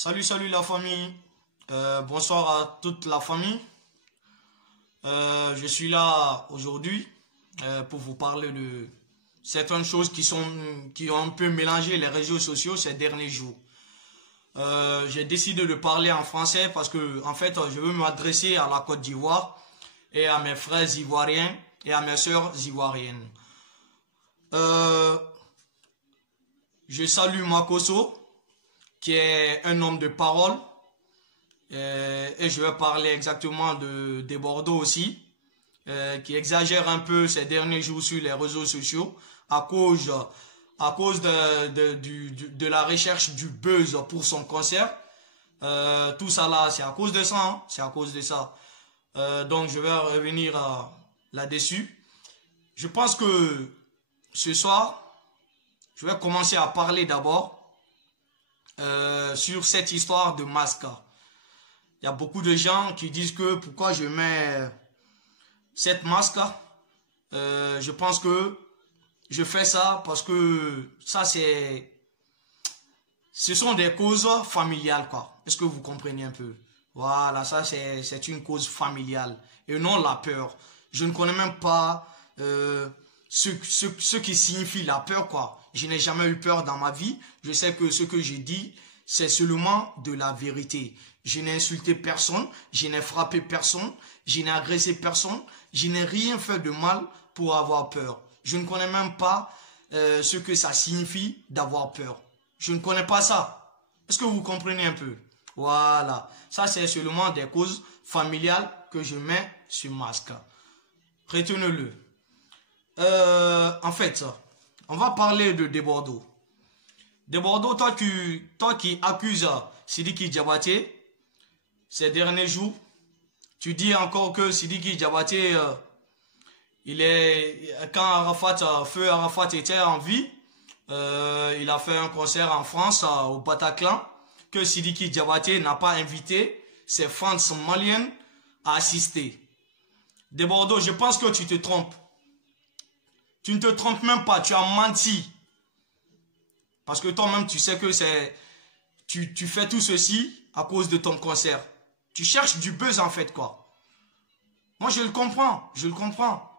Salut la famille. Bonsoir à toute la famille. Je suis là aujourd'hui pour vous parler de certaines choses qui ont un peu mélangé les réseaux sociaux ces derniers jours. J'ai décidé de parler en français parce que en fait je veux m'adresser à la Côte d'Ivoire et à mes frères ivoiriens et à mes sœurs ivoiriennes. Je salue Makoso, qui est un homme de parole, et je vais parler exactement de Bordeaux aussi, qui exagère un peu ces derniers jours sur les réseaux sociaux à cause de la recherche du buzz pour son concert. Tout ça là, c'est à cause de ça, hein, c'est à cause de ça. Donc je vais revenir là-dessus. Je pense que ce soir, je vais commencer à parler d'abord sur cette histoire de masque. Il y a beaucoup de gens qui disent que pourquoi je mets cette masque. Je pense que je fais ça parce que ça ce sont des causes familiales, quoi. Est-ce que vous comprenez un peu? Voilà, ça c'est une cause familiale et non la peur. Je ne connais même pas ce qui signifie la peur, quoi. Je n'ai jamais eu peur dans ma vie. Je sais que ce que j'ai dit, c'est seulement de la vérité. Je n'ai insulté personne, je n'ai frappé personne, je n'ai agressé personne, je n'ai rien fait de mal pour avoir peur. Je ne connais même pas ce que ça signifie d'avoir peur. Je ne connais pas ça. Est-ce que vous comprenez un peu? Voilà. Ça, c'est seulement des causes familiales que je mets sur masque. Retenez-le. En fait, on va parler de Bordeaux. De Bordeaux, toi qui accuses Sidiki Diabaté ces derniers jours, tu dis encore que Sidiki Diabaté, quand Feu Arafat était en vie, il a fait un concert en France, au Bataclan, que Sidiki Diabaté n'a pas invité ses fans maliennes à assister. De Bordeaux, je pense que tu te trompes. Tu ne te trompes même pas, tu as menti. Parce que toi-même, tu sais que tu fais tout ceci à cause de ton concert. Tu cherches du buzz en fait, quoi. Moi, je le comprends, je le comprends.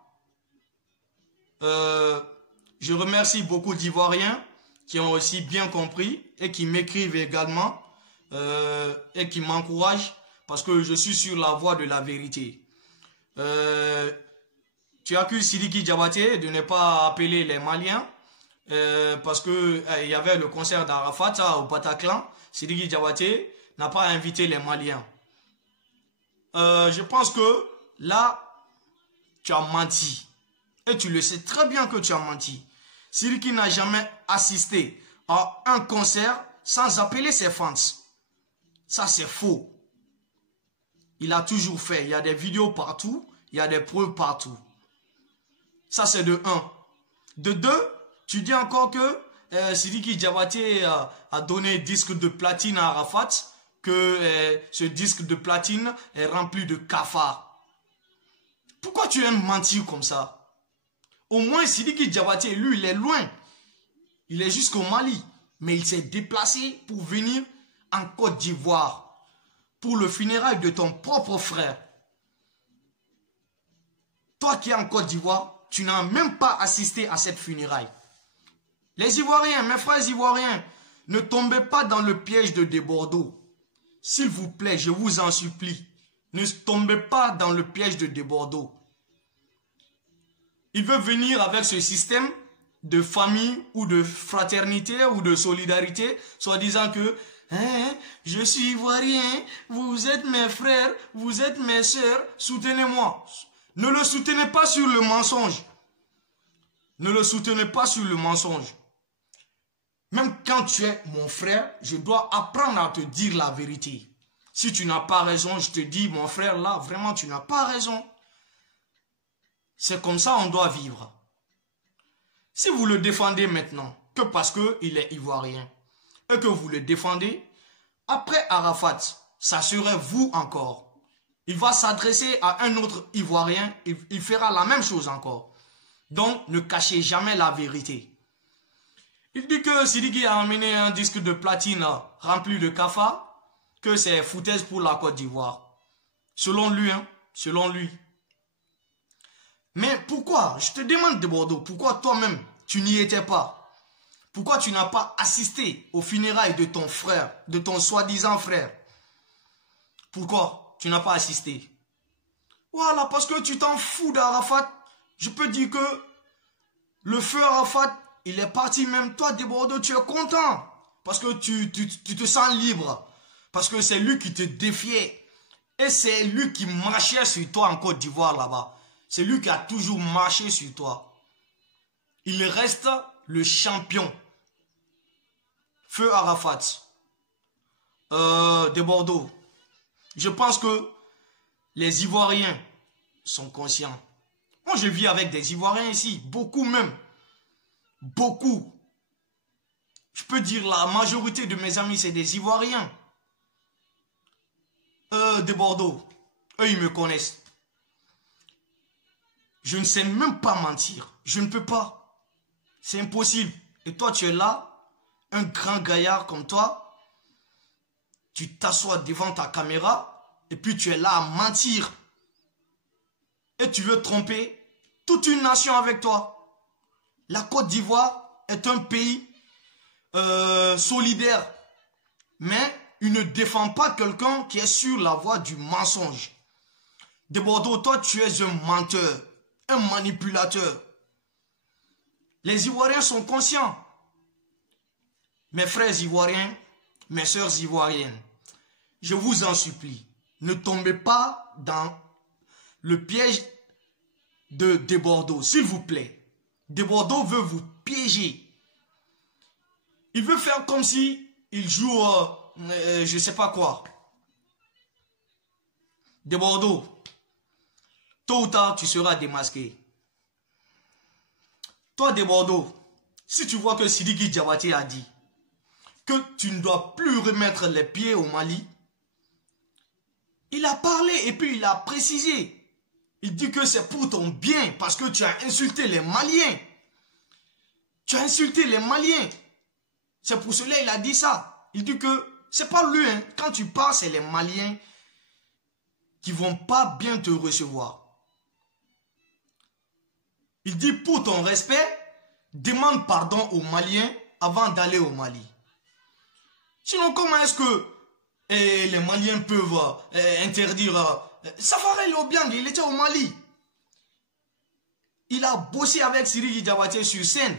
Je remercie beaucoup d'Ivoiriens qui ont aussi bien compris et qui m'écrivent également et qui m'encouragent parce que je suis sur la voie de la vérité. Tu accuses Sidiki Diabaté de ne pas appeler les Maliens parce que il y avait le concert d'Arafat au Bataclan. Sidiki Diabaté n'a pas invité les Maliens. Je pense que là, tu as menti. Et tu le sais très bien que tu as menti. Sidiki n'a jamais assisté à un concert sans appeler ses fans. Ça, c'est faux. Il a toujours fait. Il y a des vidéos partout. Il y a des preuves partout. Ça, c'est de 1. De 2, tu dis encore que Sidiki Diabaté a donné disque de platine à Arafat, que ce disque de platine est rempli de cafards. Pourquoi tu aimes mentir comme ça? Au moins, Sidiki Diabaté, lui, il est loin. Il est jusqu'au Mali. Mais il s'est déplacé pour venir en Côte d'Ivoire pour le funérail de ton propre frère. Toi qui es en Côte d'Ivoire, tu n'as même pas assisté à cette funéraille. Les Ivoiriens, mes frères Ivoiriens, ne tombez pas dans le piège de Bordeaux. S'il vous plaît, je vous en supplie, ne tombez pas dans le piège de Bordeaux. Il veut venir avec ce système de famille ou de fraternité ou de solidarité, soit disant que je suis Ivoirien, vous êtes mes frères, vous êtes mes sœurs, soutenez-moi. Ne le soutenez pas sur le mensonge. Ne le soutenez pas sur le mensonge. Même quand tu es mon frère, je dois apprendre à te dire la vérité. Si tu n'as pas raison, je te dis, mon frère, là, vraiment, tu n'as pas raison. C'est comme ça on doit vivre. Si vous le défendez maintenant, que parce qu'il est ivoirien, et que vous le défendez, après Arafat, ça serait vous encore. Il va s'adresser à un autre Ivoirien, il fera la même chose encore. Donc, ne cachez jamais la vérité. Il dit que Sidiki a amené un disque de platine rempli de cafards. que c'est foutaise pour la Côte d'Ivoire. Selon lui, hein, selon lui. Mais pourquoi? Je te demande de Bordeaux, pourquoi toi-même, tu n'y étais pas? Pourquoi tu n'as pas assisté aux funérailles de ton frère, de ton soi-disant frère? Pourquoi tu n'as pas assisté? Voilà, parce que tu t'en fous d'Arafat. Je peux dire que le feu Arafat, il est parti, même toi de Bordeaux, tu es content. Parce que tu te sens libre. Parce que c'est lui qui te défiait. Et c'est lui qui marchait sur toi en Côte d'Ivoire là-bas. C'est lui qui a toujours marché sur toi. Il reste le champion. Feu Arafat. De Bordeaux. Je pense que les Ivoiriens sont conscients. Moi, je vis avec des Ivoiriens ici. Beaucoup même. Beaucoup. Je peux dire la majorité de mes amis, c'est des Ivoiriens. De Bordeaux. Eux, ils me connaissent. Je ne sais même pas mentir. Je ne peux pas. C'est impossible. Et toi, tu es là, un grand gaillard comme toi. Tu t'assois devant ta caméra et puis tu es là à mentir. Et tu veux tromper toute une nation avec toi. La Côte d'Ivoire est un pays solidaire. Mais il ne défend pas quelqu'un qui est sur la voie du mensonge. De Bordeaux, toi, tu es un menteur, un manipulateur. Les Ivoiriens sont conscients. Mes frères Ivoiriens, mes sœurs Ivoiriennes, je vous en supplie, ne tombez pas dans le piège de Bordeaux, s'il vous plaît. De Bordeaux veut vous piéger. Il veut faire comme si il joue, je ne sais pas quoi. De Bordeaux, tôt ou tard, tu seras démasqué. Toi, de Bordeaux, si tu vois que Sidiki Diabaté a dit que tu ne dois plus remettre les pieds au Mali, il a parlé et puis il a précisé. Il dit que c'est pour ton bien parce que tu as insulté les Maliens. Tu as insulté les Maliens. C'est pour cela qu'il a dit ça. Il dit que c'est pas lui. Hein. Quand tu pars, c'est les Maliens qui vont pas bien te recevoir. Il dit pour ton respect, demande pardon aux Maliens avant d'aller au Mali. Sinon, comment est-ce que les Maliens peuvent interdire... Safarel Obiang, il était au Mali. Il a bossé avec Sidiki Diabaté sur scène.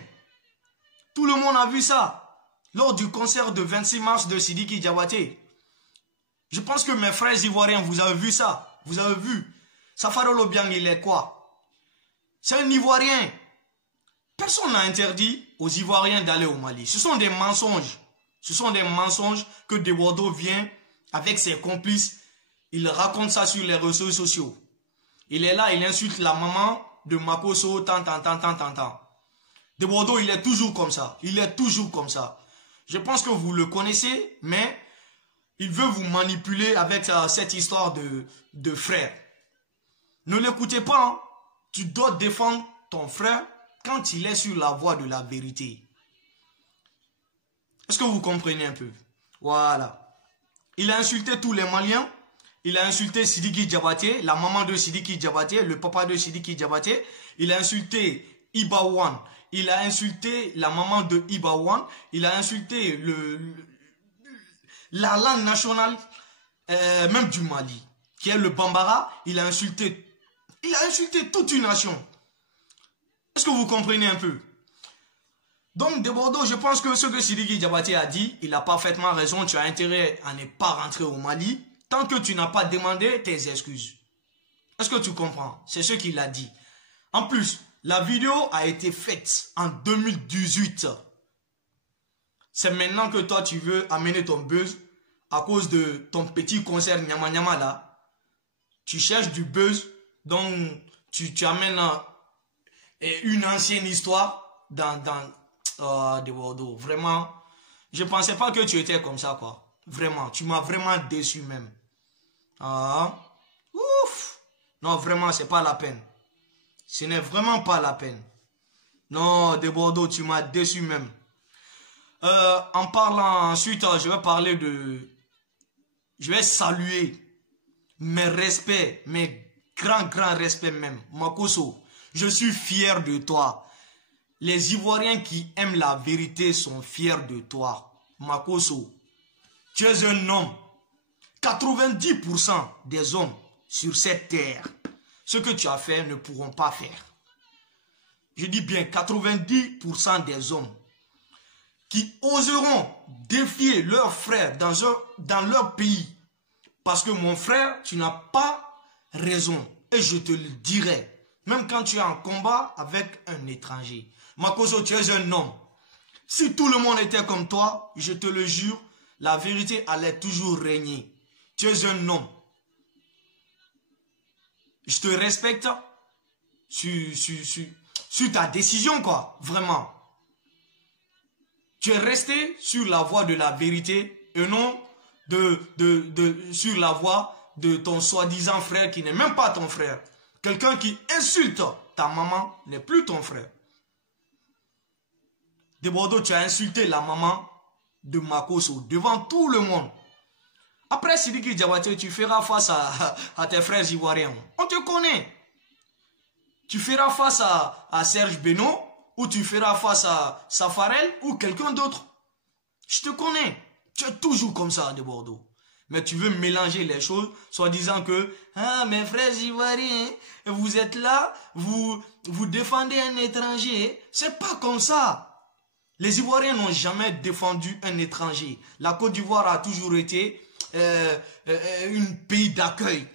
Tout le monde a vu ça. Lors du concert de 26 mars de Sidiki Diabaté. Je pense que mes frères ivoiriens, vous avez vu ça. Vous avez vu. Safarel Obiang, il est quoi? C'est un Ivoirien. Personne n'a interdit aux Ivoiriens d'aller au Mali. Ce sont des mensonges. Ce sont des mensonges que De Bordeaux vient avec ses complices. Il raconte ça sur les réseaux sociaux. Il est là, il insulte la maman de Makosso, tant. De Bordeaux, il est toujours comme ça. Il est toujours comme ça. Je pense que vous le connaissez, mais il veut vous manipuler avec cette histoire de frère. Ne l'écoutez pas. Hein. Tu dois défendre ton frère quand il est sur la voie de la vérité. Est-ce que vous comprenez un peu? Voilà. Il a insulté tous les Maliens. Il a insulté Sidiki Diabaté, la maman de Sidiki Diabaté, le papa de Sidiki Diabaté. Il a insulté Ibawan. Il a insulté la maman de Ibawan. Il a insulté la langue nationale même du Mali, qui est le Bambara. Il a insulté toute une nation. Est-ce que vous comprenez un peu? Donc, de Bordeaux, je pense que ce que Sidiki Diabaté a dit, il a parfaitement raison. Tu as intérêt à ne pas rentrer au Mali tant que tu n'as pas demandé tes excuses. Est-ce que tu comprends? C'est ce qu'il a dit. En plus, la vidéo a été faite en 2018. C'est maintenant que toi, tu veux amener ton buzz à cause de ton petit concert Nyama Nyama là. Tu cherches du buzz, donc tu amènes une ancienne histoire dans de Bordeaux. Vraiment, je ne pensais pas que tu étais comme ça, quoi. Vraiment, tu m'as vraiment déçu même. Ah, ouf. Non, vraiment, c'est pas la peine. Ce n'est vraiment pas la peine. Non, de Bordeaux, tu m'as déçu même. En parlant ensuite, je vais parler je vais saluer mes respects, mes grands respects même. Makosso, je suis fier de toi. Les Ivoiriens qui aiment la vérité sont fiers de toi. Makosso, tu es un homme. 90% des hommes sur cette terre, ce que tu as fait ne pourront pas faire. Je dis bien 90% des hommes qui oseront défier leurs frères dans leur pays. Parce que mon frère, tu n'as pas raison. Et je te le dirai. Même quand tu es en combat avec un étranger. Makosso, tu es un homme. Si tout le monde était comme toi, je te le jure, la vérité allait toujours régner. Tu es un homme. Je te respecte sur ta décision, quoi. Vraiment. Tu es resté sur la voie de la vérité et non sur la voie de ton soi-disant frère qui n'est même pas ton frère. Quelqu'un qui insulte ta maman n'est plus ton frère. De Bordeaux, tu as insulté la maman de Makosso devant tout le monde. Après Sidiki Diabaté, tu feras face à tes frères ivoiriens. On te connaît. Tu feras face à Serge Beno ou tu feras face à Safarel ou quelqu'un d'autre. Je te connais. Tu es toujours comme ça de Bordeaux. Mais tu veux mélanger les choses, soi-disant que mes frères ivoiriens, vous êtes là, vous défendez un étranger. C'est pas comme ça. Les Ivoiriens n'ont jamais défendu un étranger. La Côte d'Ivoire a toujours été un pays d'accueil.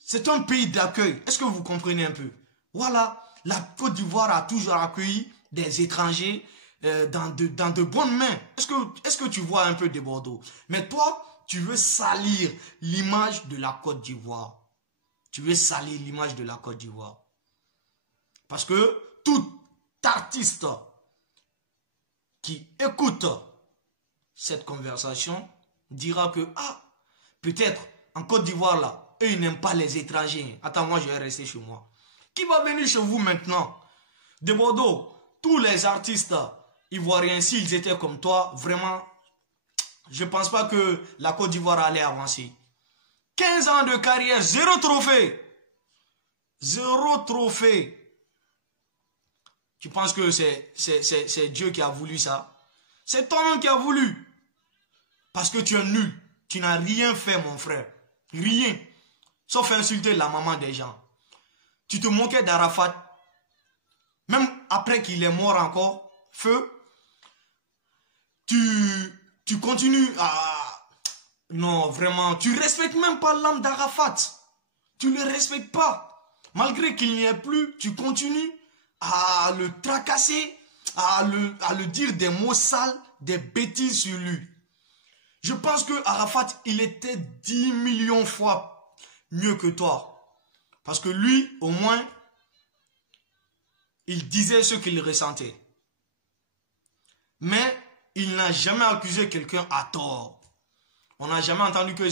C'est un pays d'accueil. Est-ce que vous comprenez un peu? Voilà, la Côte d'Ivoire a toujours accueilli des étrangers dans de bonnes mains. Est-ce que tu vois un peu de Bordeaux? Mais toi, tu veux salir l'image de la Côte d'Ivoire. Tu veux salir l'image de la Côte d'Ivoire. Parce que tout artiste qui écoute cette conversation dira que peut-être en Côte d'Ivoire là, eux ils n'aiment pas les étrangers. Attends, moi je vais rester chez moi. Qui va venir chez vous maintenant? De Bordeaux, tous les artistes ivoiriens, s'ils étaient comme toi, vraiment, je ne pense pas que la Côte d'Ivoire allait avancer. 15 ans de carrière, 0 trophée. 0 trophée. Tu penses que c'est Dieu qui a voulu ça? C'est toi-même qui a voulu. Parce que tu es nul. Tu n'as rien fait, mon frère. Rien. Sauf insulter la maman des gens. Tu te moquais d'Arafat. Même après qu'il est mort encore, feu, tu continues à... Non, vraiment, tu respectes même pas l'âme d'Arafat. Tu ne le respectes pas. Malgré qu'il n'y ait plus, tu continues à le tracasser, à le dire des mots sales, des bêtises sur lui. Je pense que Arafat, il était 10 millions fois mieux que toi. Parce que lui, au moins, il disait ce qu'il ressentait. Mais il n'a jamais accusé quelqu'un à tort. On n'a jamais entendu que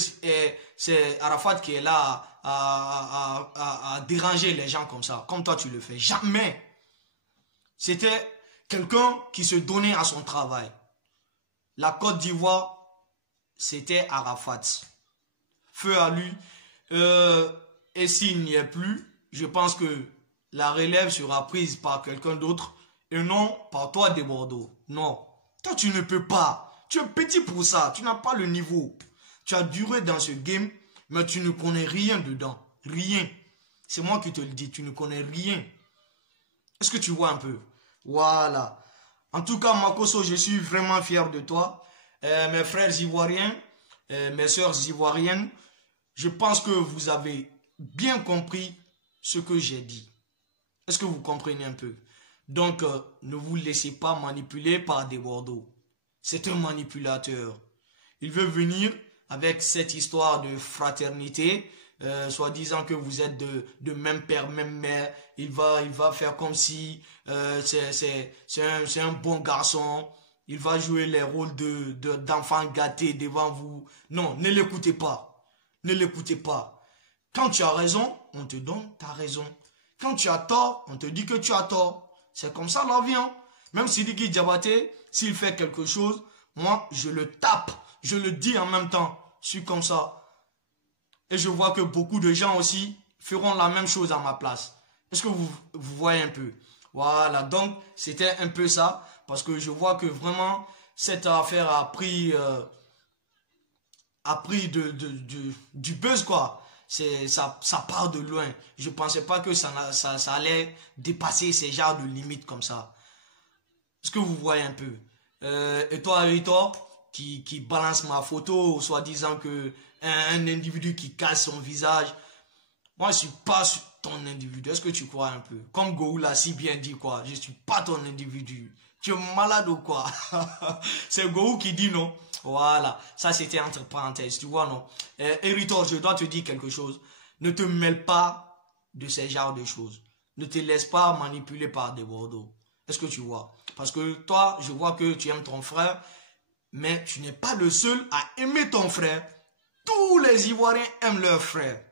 c'est Arafat qui est là à déranger les gens comme ça, comme toi tu le fais. Jamais. C'était quelqu'un qui se donnait à son travail. La Côte d'Ivoire, c'était Arafat. Feu à lui. Et s'il n'y est plus, je pense que la relève sera prise par quelqu'un d'autre et non par toi de Bordeaux. Non. Toi, tu ne peux pas. Tu es petit pour ça. Tu n'as pas le niveau. Tu as duré dans ce game, mais tu ne connais rien dedans. Rien. C'est moi qui te le dis. Tu ne connais rien. Est-ce que tu vois un peu? Voilà. En tout cas, Makosso, je suis vraiment fier de toi. Mes frères ivoiriens, mes sœurs ivoiriennes, je pense que vous avez bien compris ce que j'ai dit. Est-ce que vous comprenez un peu? Donc, ne vous laissez pas manipuler par des Bordeaux. C'est un manipulateur. Il veut venir avec cette histoire de fraternité, soi-disant que vous êtes de même père, même mère. Il va faire comme si c'est un bon garçon. Il va jouer les rôles d'enfant gâté devant vous. Non, ne l'écoutez pas. Ne l'écoutez pas. Quand tu as raison, on te donne ta raison. Quand tu as tort, on te dit que tu as tort. C'est comme ça la vie. Hein? Même Sidiki Diabaté, s'il fait quelque chose, moi, je le tape Je le dis en même temps. Je suis comme ça. Et je vois que beaucoup de gens aussi feront la même chose à ma place. Est-ce que vous voyez un peu? Voilà, donc c'était un peu ça. Parce que je vois que vraiment, cette affaire a pris du buzz, quoi. Ça part de loin. Je ne pensais pas que ça allait dépasser ces genres de limites comme ça. Est-ce que vous voyez un peu? Et toi, Ritor, qui balance ma photo, soi-disant que un individu qui casse son visage. Moi, je suis pas ton individu. Est-ce que tu crois un peu? Comme Gohou l'a si bien dit, quoi. Je suis pas ton individu. Tu es malade ou quoi? C'est Gohou qui dit non. Voilà. Ça, c'était entre parenthèses. Tu vois, non? Et Ritor, je dois te dire quelque chose. Ne te mêle pas de ces genres de choses. Ne te laisse pas manipuler par des Bordeaux. Est-ce que tu vois? Parce que toi, je vois que tu aimes ton frère, mais tu n'es pas le seul à aimer ton frère. Tous les Ivoiriens aiment leur frère.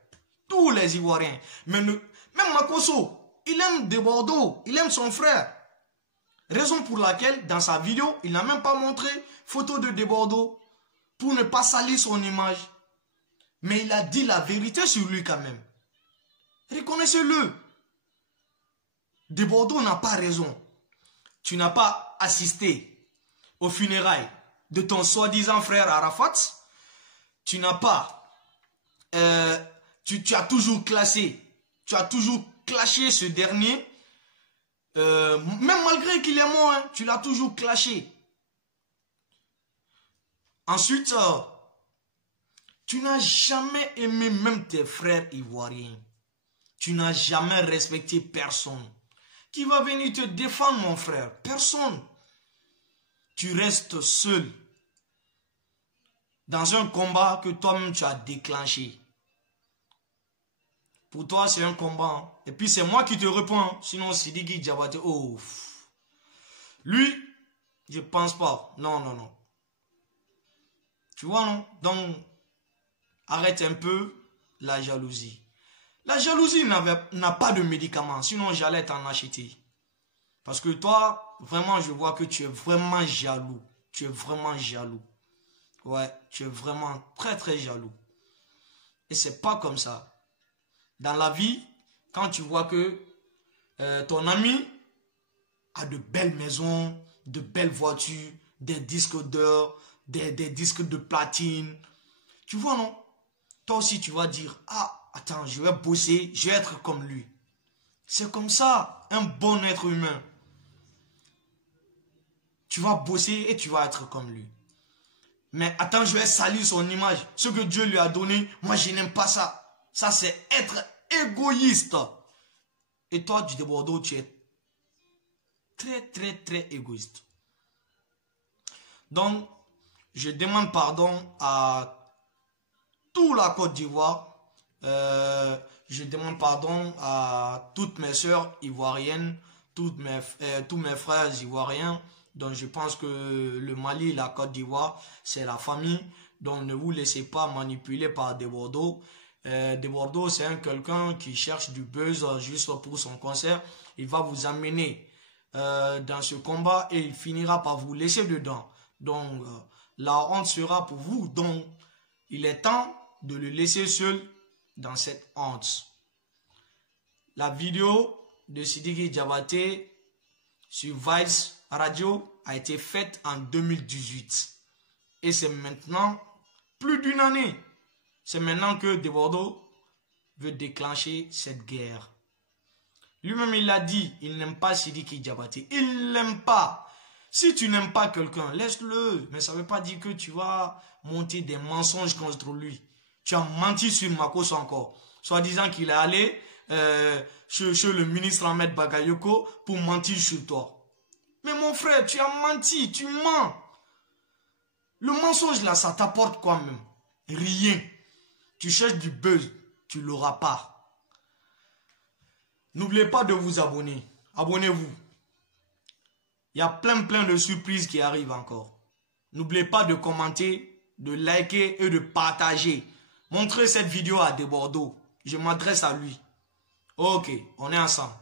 Tous les Ivoiriens. Même Makosso, il aime des Bordeaux, il aime son frère. Raison pour laquelle, dans sa vidéo, il n'a même pas montré photo de Bordeaux pour ne pas salir son image. Mais il a dit la vérité sur lui quand même. Reconnaissez-le. Bordeaux n'a pas raison. Tu n'as pas assisté aux funérailles de ton soi-disant frère Arafat. Tu n'as pas... tu as toujours classé, tu as toujours clashé ce dernier. Même malgré qu'il est mort, hein, tu l'as toujours clashé. Ensuite, tu n'as jamais aimé même tes frères ivoiriens. Tu n'as jamais respecté personne. Qui va venir te défendre, mon frère? Personne. Tu restes seul dans un combat que toi-même tu as déclenché. Pour toi, c'est un combat. Hein. Et puis, c'est moi qui te réponds. Hein. Sinon, Sidiki Diabaté, oh. Lui, je pense pas. Non, non, non. Tu vois, non? Donc, arrête un peu la jalousie. La jalousie n'a pas de médicament. Sinon, j'allais t'en acheter. Parce que toi, vraiment, je vois que tu es vraiment jaloux. Tu es vraiment jaloux. Ouais, tu es vraiment très, très jaloux. Et c'est pas comme ça. Dans la vie, quand tu vois que ton ami a de belles maisons, de belles voitures, des disques d'or, des disques de platine, tu vois, non? Toi aussi, tu vas dire, ah, attends, je vais bosser, je vais être comme lui. C'est comme ça, un bon être humain. Tu vas bosser et tu vas être comme lui. Mais attends, je vais salir son image. Ce que Dieu lui a donné, moi, je n'aime pas ça. Ça, c'est être égoïste. Et toi, du Bordeaux, tu es très, très, très égoïste. Donc, je demande pardon à toute la Côte d'Ivoire. Je demande pardon à toutes mes sœurs ivoiriennes, tous mes frères ivoiriens. Donc, je pense que le Mali et la Côte d'Ivoire, c'est la famille. Donc, ne vous laissez pas manipuler par des Bordeaux. Bordeaux, c'est quelqu'un qui cherche du buzz juste pour son concert. Il va vous amener dans ce combat et il finira par vous laisser dedans. Donc, la honte sera pour vous. Donc, il est temps de le laisser seul dans cette honte. La vidéo de Sidiki Diabaté sur Vice Radio a été faite en 2018. Et c'est maintenant plus d'une année. C'est maintenant que Bordeaux veut déclencher cette guerre. Lui-même, il a dit, il n'aime pas Sidiki Diabaté. Il ne l'aime pas. Si tu n'aimes pas quelqu'un, laisse-le. Mais ça ne veut pas dire que tu vas monter des mensonges contre lui. Tu as menti sur Makosso encore. Soit disant qu'il est allé chez le ministre Ahmed Bagayoko pour mentir sur toi. Mais mon frère, tu as menti, tu mens. Le mensonge là, ça t'apporte quoi même? Rien. Tu cherches du buzz, tu ne l'auras pas. N'oubliez pas de vous abonner. Abonnez-vous. Il y a plein de surprises qui arrivent encore. N'oubliez pas de commenter, de liker et de partager. Montrez cette vidéo à Bordeaux. Je m'adresse à lui. Ok, on est ensemble.